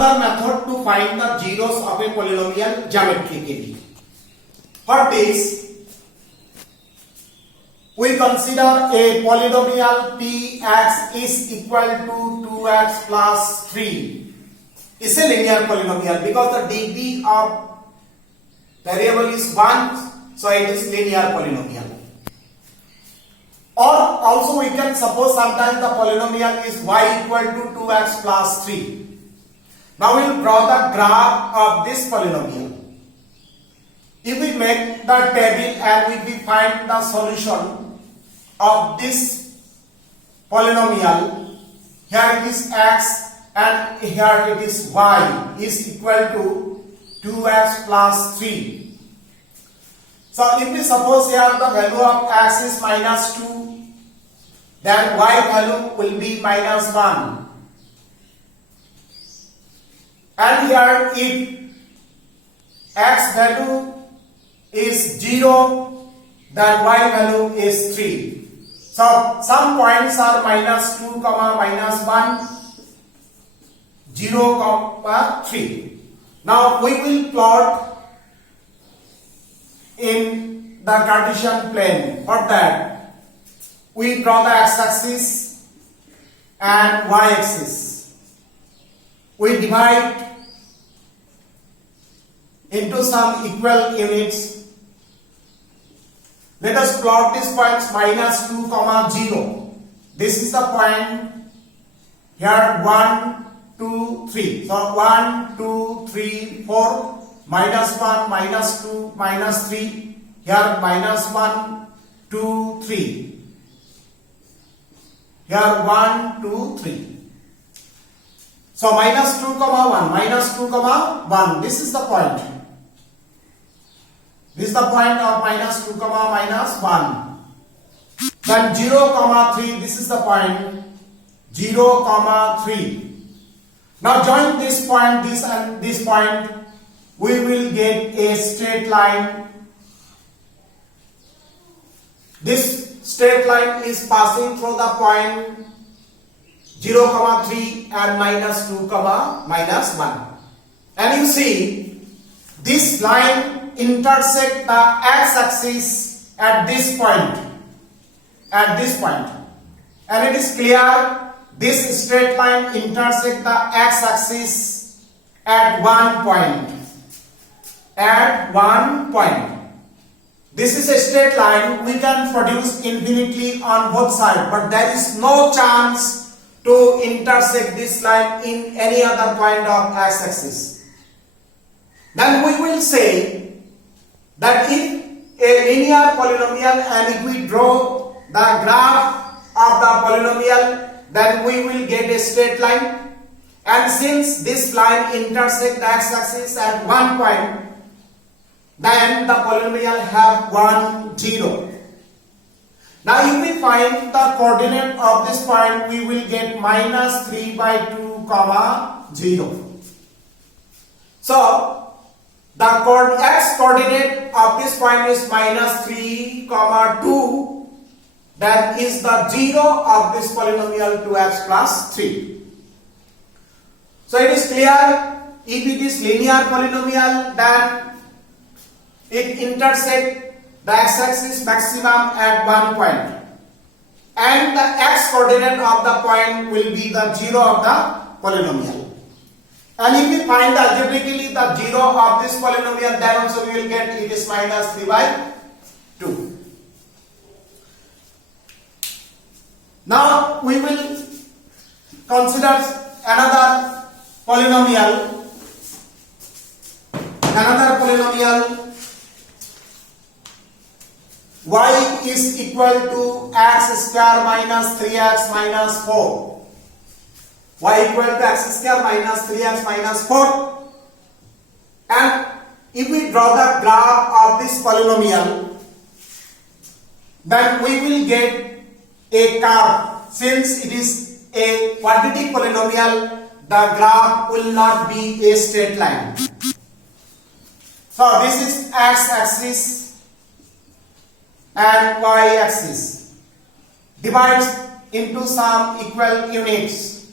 another method to find the zeros of a polynomial geometrically. For this, we consider a polynomial Px is equal to 2x plus 3. It's a linear polynomial because the degree of variable is 1, so it is linear polynomial. Or also we can suppose sometimes the polynomial is y equal to 2x plus 3. Now we will draw the graph of this polynomial. If we make the table and we find the solution of this polynomial, here it is x and here it is y is equal to 2x plus 3. So if we suppose here the value of x is minus 2, then y value will be minus 1. And here if x value is 0, then y value is 3. So some points are minus 2, minus 1, 0, 3. Now we will plot in the Cartesian plane. For that, we draw the x-axis and y-axis. We divide into some equal units. Let us plot these points minus 2, 0. This is the point here 1, 2, 3. So 1, 2, 3, 4. Minus 1, minus 2, minus 3. Here minus 1, 2, 3. Here 1, 2, 3. So minus 2, 1. Minus 2, 1. This is the point. This is the point of minus 2, minus 1. Then 0, 3. This is the point 0, 3. Now join this point, this and this point. We will get a straight line. This straight line is passing through the point 0, 3 and minus 2, minus 1. And you see, this line intersects the x-axis at this point. And it is clear, this straight line intersects the x-axis at one point. This is a straight line. We can produce infinitely on both sides, but there is no chance to intersect this line in any other point of x-axis. Then we will say that if a linear polynomial and if we draw the graph of the polynomial, then we will get a straight line. And since this line intersects the x-axis at one point, then the polynomial have 1, 0. Now if we find the coordinate of this point, we will get minus 3 by 2, 0. So the x coordinate of this point is minus 3, 2. That is the 0 of this polynomial 2x plus 3. So it is clear, if it is linear polynomial, then it intersects the x-axis maximum at one point. And the x coordinate of the point will be the 0 of the polynomial. And if we find algebraically the 0 of this polynomial, then also we will get it is minus 3 by 2. Now we will consider another polynomial. Y is equal to x square minus 3x minus 4. Y equal to x square minus 3x minus 4. And if we draw the graph of this polynomial, then we will get a curve. Since it is a quadratic polynomial, the graph will not be a straight line. So this is x-axis and y-axis. Divides into some equal units.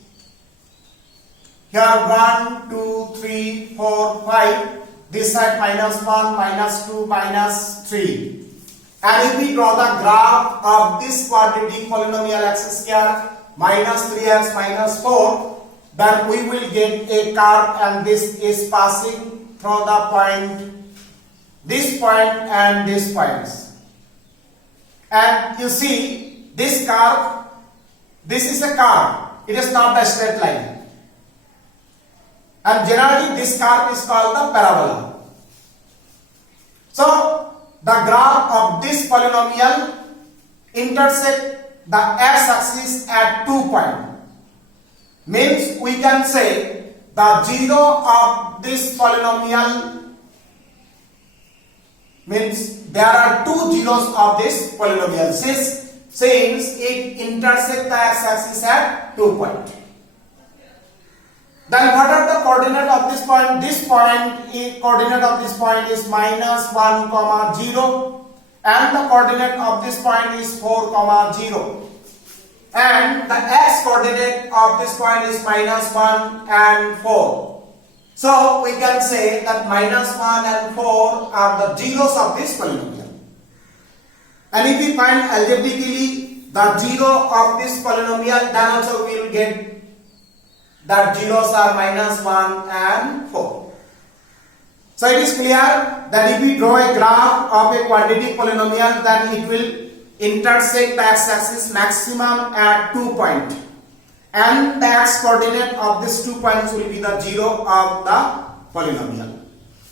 here 1, 2, 3, 4, 5. This side minus 1, minus 2, minus 3. And if we draw the graph of this quadratic polynomial x square minus 3x minus 4, then we will get a curve, and this is passing through the point, this point and these points. And you see this curve, this is a curve, it is not a straight line. And generally this curve is called the parabola. So the graph of this polynomial intersect the x-axis at 2 points. Means we can say the zero of this polynomial, means there are two zeros of this polynomial since it intersects the x-axis at 2 points. Then what are the coordinates of this point? This point, coordinate of this point is minus 1, 0, and the coordinate of this point is 4, 0. And the x coordinate of this point is minus 1 and 4. So we can say that minus 1 and 4 are the zeros of this polynomial. And if we find algebraically the zero of this polynomial, then also we will get that zeros are minus 1 and 4. So it is clear that if we draw a graph of a quadratic polynomial, then it will intersect the x-axis maximum at 2 points, and the x coordinate of these 2 points will be the zero of the polynomial.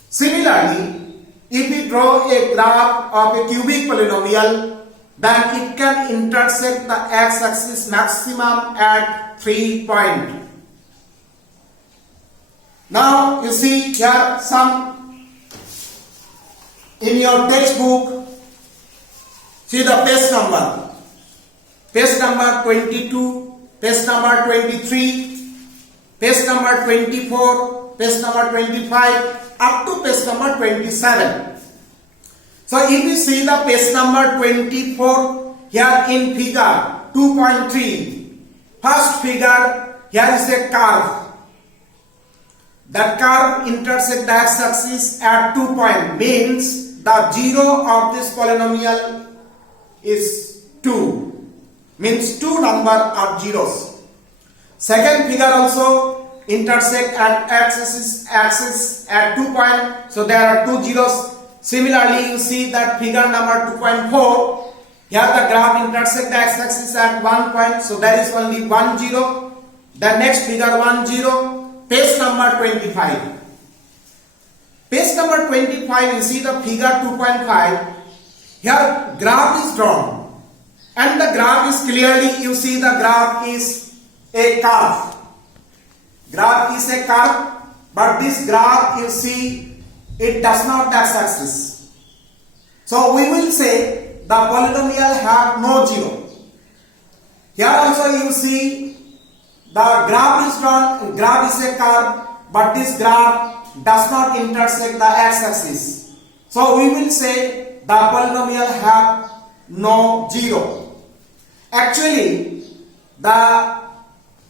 Similarly, if we draw a graph of a cubic polynomial, then it can intersect the x-axis maximum at 3 points. Now you see here some in your textbook. See the page number 22, page number 23, page number 24, page number 25, up to page number 27. So if you see the page number 24 here in figure 2.3, first figure, here is a curve. That curve intersects the x-axis at 2 points, means the zero of this polynomial is 2, means 2 number of zeros. Second figure also intersect at x-axis at 2 points, so there are 2 zeros. Similarly, you see that figure number 2.4, here the graph intersects the x-axis at 1 point, so there is only 1 zero. The next figure 1 0. Page number 25. Page number 25, you see the figure 2.5. Here graph is drawn, and the graph is clearly, you see the graph is a curve. Graph is a curve, but this graph, you see, it does not x-axis. So we will say the polynomial have no zero. Here also you see the graph is drawn, graph is a curve, but this graph does not intersect the x-axis. So we will say the polynomial have no zero. Actually, the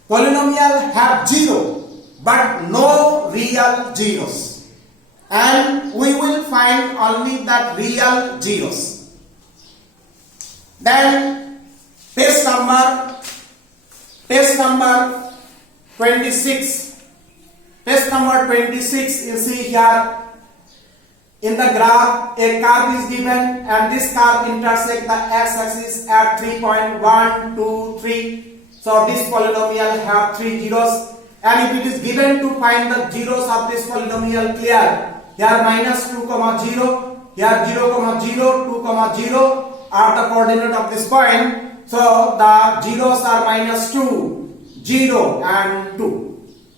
polynomial have zero, but no real zeros. And we will find only that real zeros. Then page number 26. Page number 26, you see here in the graph a curve is given, and this curve intersects the x-axis at 3.1, 2, 3. So this polynomial have 3 zeros, and if it is given to find the zeros of this polynomial, clear, here minus 2, 0, here 0, 0, 2, 0 are the coordinate of this point. So the zeros are minus 2, 0 and 2.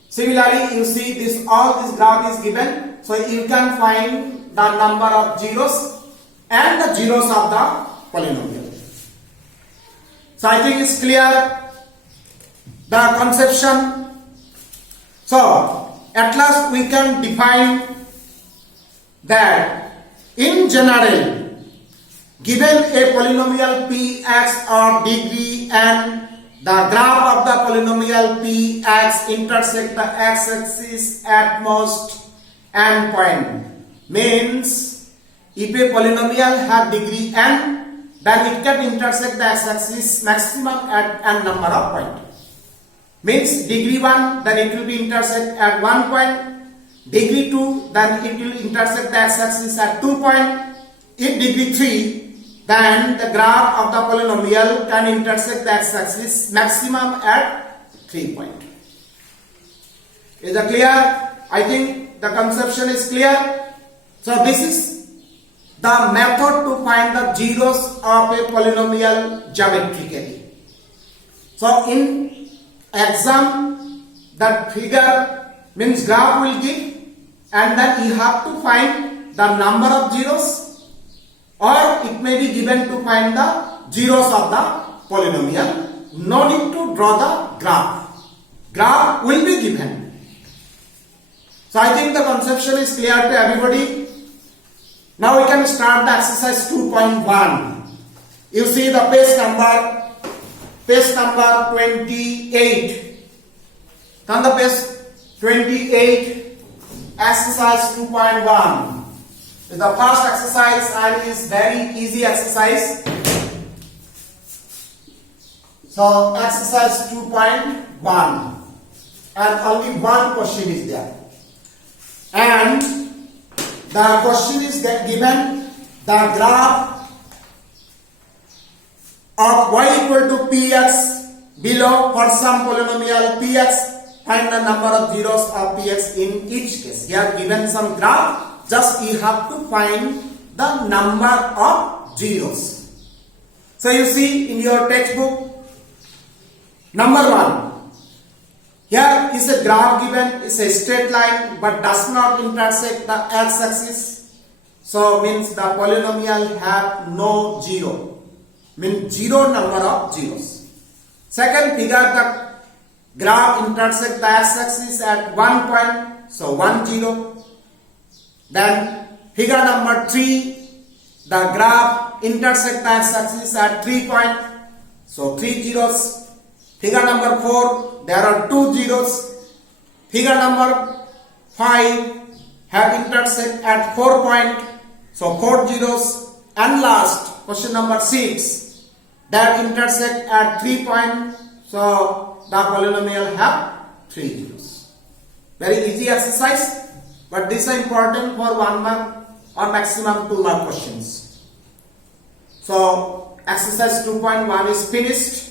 Similarly, you see this, all this graph is given, so you can find the number of zeros and the zeros of the polynomial. So I think it's clear the conception. So at last we can define that in general, given a polynomial px or degree and the graph of the polynomial px intersect the x-axis at most n point. Means if a polynomial have degree n, then it can intersect the x-axis maximum at n number of point. Means degree 1, then it will be intersect at 1 point. Degree 2, then it will intersect the x-axis at 2 point. If degree 3, then the graph of the polynomial can intersect the x-axis maximum at 3 point. Is that clear? I think the conception is clear. So this is the method to find the zeros of a polynomial geometrically. So in exam, that figure means graph will give, and then you have to find the number of zeros, or it may be given to find the zeros of the polynomial. No need to draw the graph. Graph will be given. So I think the conception is clear to everybody. Now we can start the exercise 2.1. You see the page number 28. On the page 28, exercise 2.1. The first exercise and is very easy exercise. So exercise 2.1, and only one question is there. And the question is that given the graph of y equal to px below for some polynomial px, find the number of zeros of px in each case. Here given some graph, just you have to find the number of zeros. So you see in your textbook, number 1, here is a graph given, is a straight line but does not intersect the x-axis. So means the polynomial have no zero, means zero number of zeros. Second figure, the graph intersect the x-axis at 1 point, so 1 0. Then figure number 3, the graph intersect the x-axis at 3 point, so 3 zeros. Figure number 4, there are 2 zeros. Figure number 5 have intersect at 4 point, so 4 zeros. And last, question number 6, that intersect at 3 point, so the polynomial have 3 zeros. Very easy exercise. But this is important for 1 mark or maximum 2 mark questions. So exercise 2.1 is finished.